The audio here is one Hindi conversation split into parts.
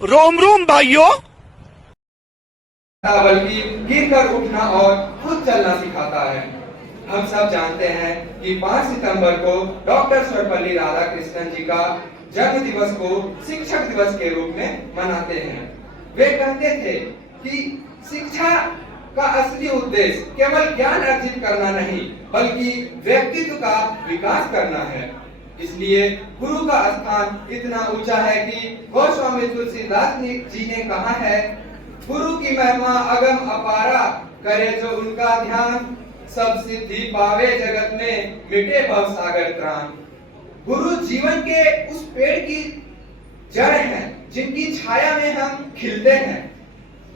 रोम रोम भाइयों। बल्कि गिर कर उठना और खुद चलना सिखाता है। हम सब जानते हैं कि 5 सितंबर को डॉक्टर सर्वपल्ली राधाकृष्णन जी का जन्म दिवस को शिक्षक दिवस के रूप में मनाते हैं। वे कहते थे कि शिक्षा का असली उद्देश्य केवल ज्ञान अर्जित करना नहीं बल्कि व्यक्तित्व का विकास करना है। इसलिए गुरु का स्थान इतना ऊंचा है कि गोस्वामी तुलसीदास जी ने कहा है, गुरु की महिमा अगम अपारा, करे जो उनका ध्यान, सब सिद्धि पावे जगत में, मिटे भव सागर त्राण। गुरु जीवन के उस पेड़ की जड़ है जिनकी छाया में हम खिलते हैं।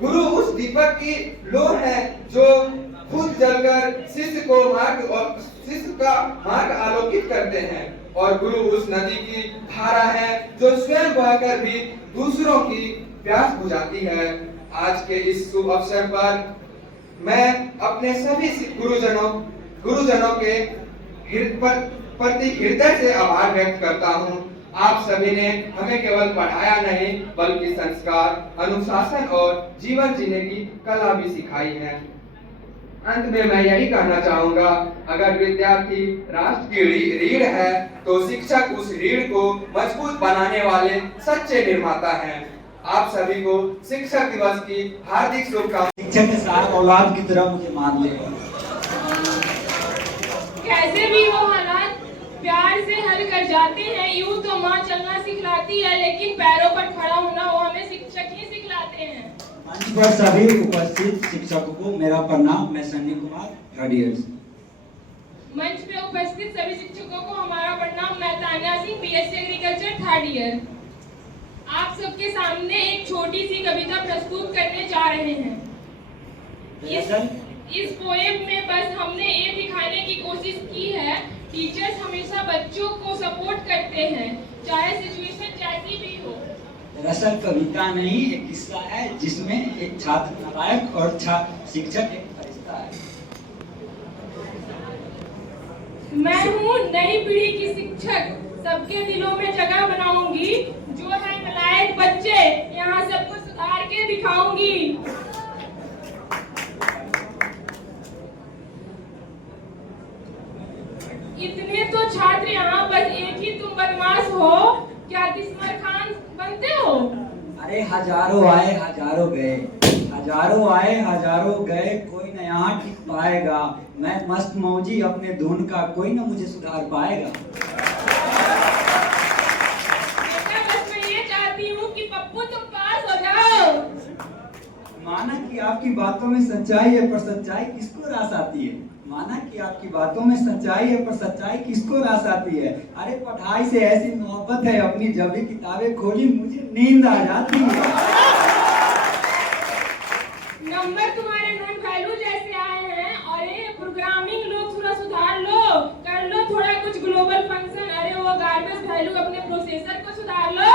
गुरु उस दीपक की लो है जो खुद जलकर शिष्य का मार्ग आलोकित करते हैं, और गुरु उस नदी की धारा है जो स्वयं बहकर भी दूसरों की प्यास बुझाती है। आज के इस शुभ अवसर पर मैं अपने सभी गुरुजनों के प्रति हृदय से आभार व्यक्त करता हूँ। आप सभी ने हमें केवल पढ़ाया नहीं बल्कि संस्कार, अनुशासन और जीवन जीने की कला भी सिखाई है। अंत में मैं यही कहना चाहूंगा, अगर विद्यार्थी राष्ट्र की रीढ़ है तो शिक्षक उस रीढ़ को मजबूत बनाने वाले सच्चे निर्माता हैं। आप सभी को शिक्षक दिवस की हार्दिक शुभकामनाएं। शिक्षक के साथ औलाद की तरह मुझे मान ले। कैसे भी वो हालात प्यार से हल कर जाते हैं। यूं तो माँ चलना सिखलाती है, लेकिन पैरों पर खड़ा होना वो हमें शिक्षक ही सिखलाते हैं। मंच पर सभी उपस्थित शिक्षकों को मेरा प्रणाम। मैं सन्नी कुमार, 3rd ईयर। मंच पे उपस्थित सभी शिक्षकों को हमारा प्रणाम। मैं Tanya Singh, BSc agriculture, 3rd year. आप सबके सामने एक छोटी सी कविता प्रस्तुत करने जा रहे हैं। इस पोएम में बस हमने ये दिखाने की कोशिश की है, टीचर्स हमेशा बच्चों को सपोर्ट करते हैं, चाहे सिचुएशन जैसी भी हो। दरअसल कविता नहीं, एक किस्सा है जिसमें एक छात्र नालायक और शिक्षक एक फरिश्ता है। मैं हूँ नई पीढ़ी की शिक्षक, सबके दिलों में जगह बनाऊंगी। जो है नालायक बच्चे, यहाँ सबको सुधार के दिखाऊंगी। इतने तो छात्र यहाँ, बस एक ही तुम बदमाश हो। क्या तिस्मर खान बनते हो? अरे हजारों आए हजारों गए, हजारों आए हजारों गए, कोई न यहाँ टिक पाएगा। मैं मस्त मौजी अपने धुन का, कोई न मुझे सुधार पाएगा। बेटा बस मैं ये चाहती हूँ कि पप्पू तुम पास हो जाओ। माना कि आपकी बातों में सच्चाई है, पर सच्चाई किसको रास आती है? माना कि आपकी बातों में सच्चाई है, पर सच्चाई किसको रास आती है? अरे पढ़ाई से ऐसी मोहब्बत है, अपनी जब भी किताबें खोली मुझे नींद आ जाती है। नंबर तुम्हारे नॉन वैल्यू जैसे आए हैं, और ये प्रोग्रामिंग लोग थोड़ा सुधार लो, कर लो थोड़ा कुछ ग्लोबल फंक्शन। अरे वो गार्बेज वैल्यू अपने प्रोसेसर को सुधार लो।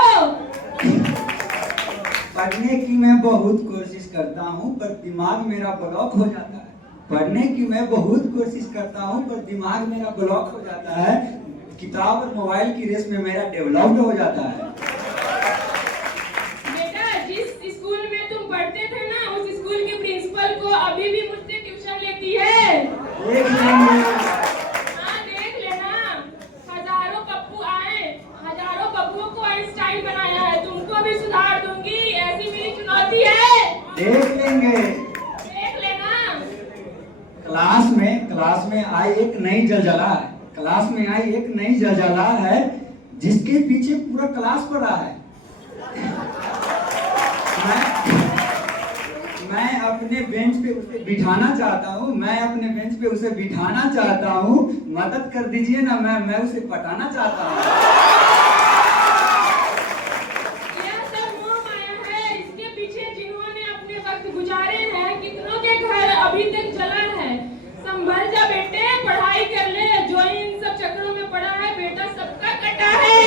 पढ़ने की मैं बहुत कोशिश करता हूँ, पर दिमाग मेरा ब्लॉक हो जाता है। पढ़ने की मैं बहुत कोशिश करता हूँ, पर दिमाग मेरा ब्लॉक हो जाता है। किताब और मोबाइल की रेस में मेरा डेवलप्ड हो जाता है। बेटा जिस स्कूल में तुम पढ़ते थे ना, उस स्कूल की प्रिंसिपल को अभी भी मुझसे ट्यूशन लेती है। देख लेंगे। हाँ देख लेना। हजारों पप्पू आए, हजारों पप्पुओं को आइंस्टाइन बनाया है, तुमको भी सुधार दूंगी, ऐसी मेरी चुनौती है। देख लेंगे। देख लेना। क्लास में आई एक नई जलजला है। क्लास में आई एक नई जलजला है, जिसके पीछे पूरा क्लास पड़ा है। मैं अपने बेंच पे उसे बिठाना चाहता हूँ, मैं अपने बेंच पे उसे बिठाना चाहता हूँ। मदद कर दीजिए ना, मैं उसे पटाना चाहता हूँ। यह सब मोह माया है, इसके पीछे जिन्होंने अपने वक्त गुजारे हैं, कितनों के घर अभी तक जलन है। संभल जा बेटे, पढ़ाई कर ले, जो इन सब चक्करों में पड़ा है बेटा सबका कटा है।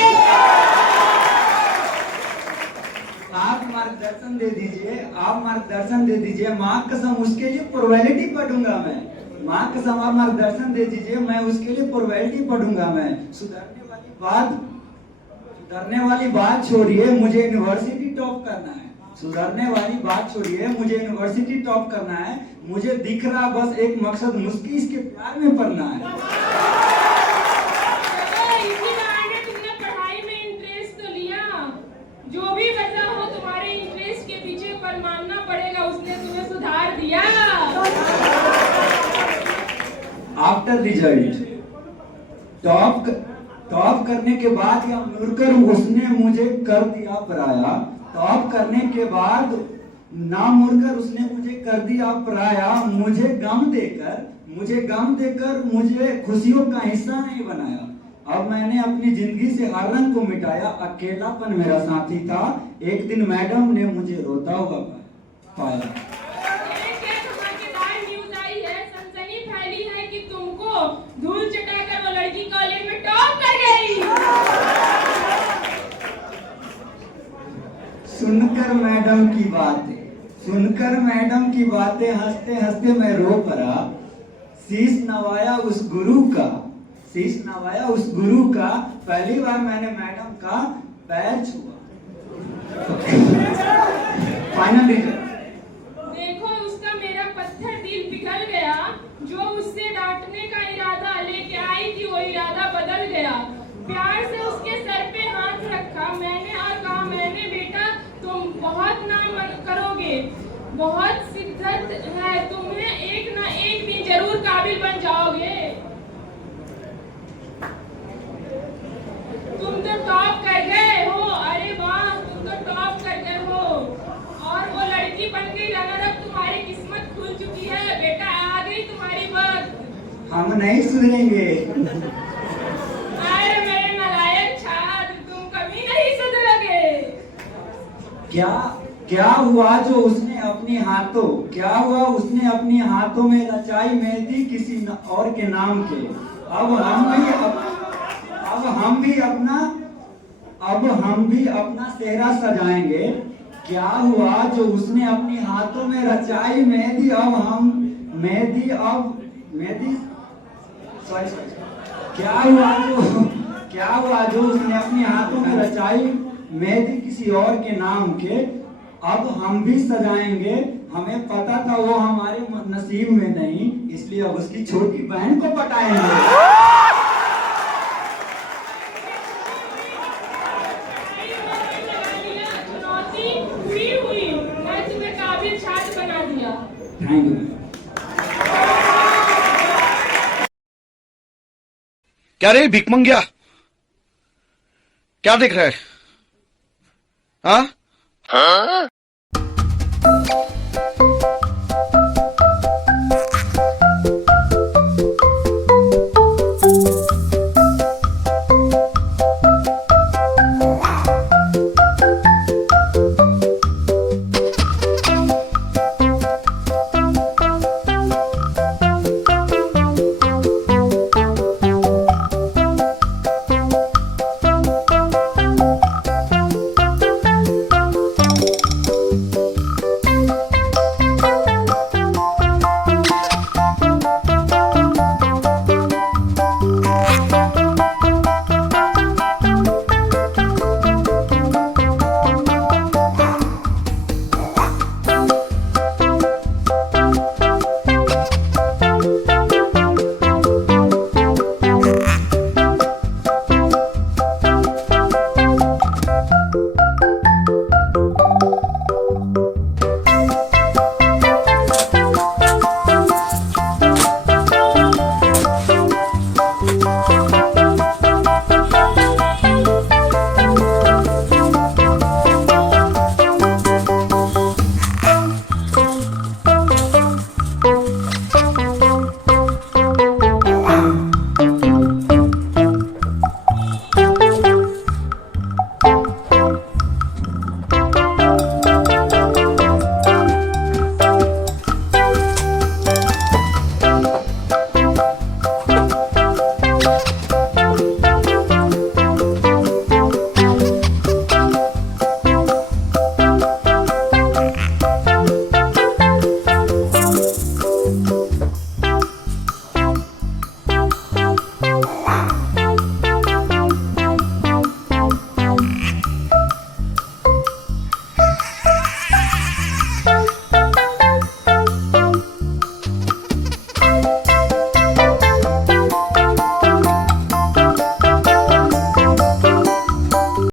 आप मार्गदर्शन दे दीजिए, आप मार्गदर्शन दे दीजिए। माँ कसम उसके लिए प्रोबेबिलिटी पढ़ूंगा मैं। माँ कसम आप मार्गदर्शन दे दीजिए, मैं उसके लिए प्रोबेबिलिटी पढ़ूंगा मैं। सुधरने वाली बात सुधरने वाली बात छोड़िए, मुझे यूनिवर्सिटी टॉप करना है। सुधरने वाली बात छोड़िए, मुझे यूनिवर्सिटी टॉप करना है। मुझे दिख रहा बस एक मकसद, मुस्की इसके प्यार में पड़ना है। इसी बहाने तुमने पढ़ाई में इंटरेस्ट तो लिया। जो भी वजह हो तुम्हारे इंटरेस्ट के पीछे, पर मानना पड़ेगा उसने तुम्हें सुधार दिया। आफ्टर रिजल्ट टॉप करने के बाद या मुड़कर उसने मुझे कर दिया पराया। टॉप करने के बाद ना मुड़कर उसने मुझे कर दिया पराया। मुझे गम देकर मुझे खुशियों का हिस्सा नहीं बनाया। अब मैंने अपनी जिंदगी से हर रंग को मिटाया। अकेलापन मेरा साथी था, एक दिन मैडम ने मुझे रोता हुआ पाया। धूल चटाकर वो लड़की कॉलेज में टॉप कर गई। सुनकर मैडम की बातें हंसते हंसते मैं रो पड़ा। शीश नवाया उस गुरु का पहली बार मैंने मैडम का पैर छुआ। Final result. देखो उसका मेरा पत्थर दिल पिघल गया। जो उससे डांटने का इरादा लेके आई थी, वो इरादा बदल गया। प्यार से उसके सर पे हाथ रखा मैंने और कहा, मैंने बेटा तुम बहुत नाम करोगे, बहुत शिद्दत है तुम्हें, एक ना एक दिन जरूर काबिल बन जाओगे। तुम तो टॉप कर गए हो। अरे वाह, तुम तो टॉप कर गए हो और वो लड़की बन गई रनर अप। तुम्हारी किस्मत खुल चुकी है बेटा, आ गई तुम्हारी वक्त। हम नहीं सुधरेंगे। अरे मेरे नालायक छात्र, तुम कभी नहीं सुधरोगे। क्या हुआ उसने अपनी हाथों में रचाई मेहंदी किसी और के नाम के। अब हम भी अपना सेहरा सजाएंगे। क्या हुआ जो उसने अपनी हाथों में रचाई मेहंदी, क्या हुआ जो उसने अपनी हाथों में रचाई मेहंदी किसी और के नाम के। अब हम भी सजाएंगे। हमें पता था वो हमारे नसीब में नहीं, इसलिए अब उसकी छोटी बहन को पटाएंगे। Thank you. क्या रे भिकमंगिया, क्या देख रहा है? हाँ